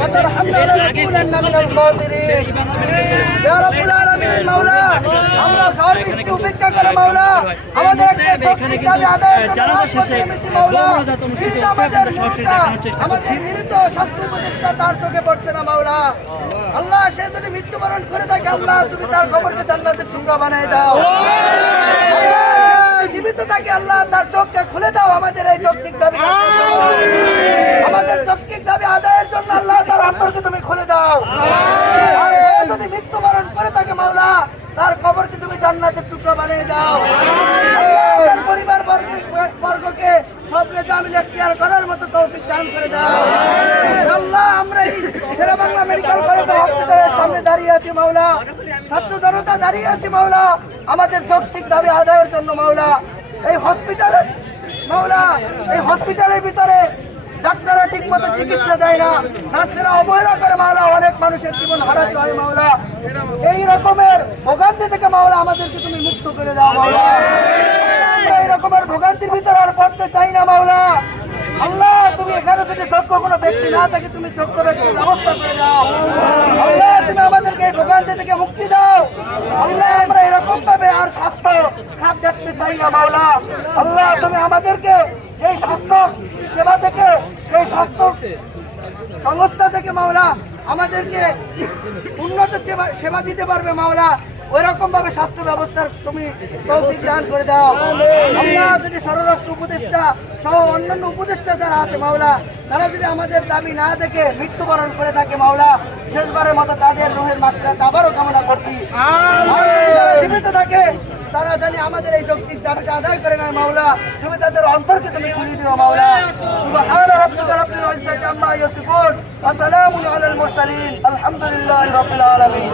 وترحمنا لنكونن من الخاسرين يا رب العالمين مولا আমরা সর্বস্তু উপেক্ষা করে মাওলা আমাদের একটা তৌফিক দাবি আদায়ের জন্য মাওলা আমাদের মৃত স্বাস্থ্য উপদেষ্টা তার চোখে পড়ছে না মাওলা আল্লাহ সে যদি মৃত্যুবরণ করে থাকে আল্লাহ তুমি তার কবরকে জান্নাতের টুকরা বানায় দাও জীবিত থাকে আল্লাহ তার চোখকে খুলে দাও আমাদের এই যৌক্তিক দাবি আমাদের যৌক্তিক দাবি আদায়ের জন্য আল্লাহ তার অন্তরকে তুমি খুলে দাও আর যদি মৃত্যুবরণ করে থাকে মাওলা তার কবরকে তুমি জান্নাতের টুকরা বানিয়ে দাও তার পরিবার বর্গকে সবরে জামিল এখতিয়ার করার মতো তৌফিক দান করে দাও আল্লাহ আমরা এই শেরেবাংলা মেডিকেল কলেজ হসপিটালের সামনে দাঁড়িয়ে আছি মাওলা ছাত্র জনতা দাঁড়িয়ে আছি মাওলা আমাদের যৌক্তিক দাবি আদায়ের জন্য মাওলা এই হসপিটালে মাওলা এই হসপিটালের ভিতরে ডাক্তাররা ঠিক মতো চিকিৎসা দেয় না নার্সেরা অবহেলা করে মাওলা অনেক মানুষের জীবন হারাতে হয় মাওলা এই রকমের ভোগান্তি থেকে মাওলা আমাদেরকে তুমি মুক্ত করে দাও মাওলা আমরা এই রকমের ভোগান্তির ভিতরে আর পড়তে চাই না মাওলা আল্লাহ তুমি এখানে যদি যোগ্য কোনো ব্যক্তি না থাকে তুমি যোগ্য ব্যক্তির ব্যবস্থা করে দাও আল্লাহ তুমি আমাদেরকে এই ভোগান্তি থেকে মুক্তি দাও আল্লাহ আমরা এরকম ভাবে আর স্বাস্থ্য খাত দেখতে চাই না মাওলা আল্লাহ তুমি আমাদেরকে এই স্বাস্থ্য সেবা থেকে এই স্বাস্থ্য সংস্থা থেকে মাওলা আমাদেরকে উন্নত সেবা দিতে পারবে মাওলা ওই রকম ভাবে স্বাস্থ্য ব্যবস্থার তুমি তৌফিক দান করে দাও আল্লাহ যদি স্বরাষ্ট্র উপদেষ্টা সহ অন্যান্য উপদেষ্টা যারা আছে মাওলা তারা যদি আমাদের দাবি না দেখে মৃত্যুবরণ করে থাকে মাওলা শেষবারের মতো তাদের রুহের মাত্রাটা আবারও কামনা করছি যারা জীবিত থাকে তারা জানি আমাদের এই যৌক্তিক দাবিটা আদায় করে নেয় মাওলা তুমি তাদের অন্তরকে তুমি খুলে দিও মাওলা সুবহান রাব্বিকা রাব্বিল ইজ্জাতি আম্মা ইয়াসিফুন ওয়া সালামুন আলাল মুরসালিন আলহামদুলিল্লাহি রাব্বিল আলামিন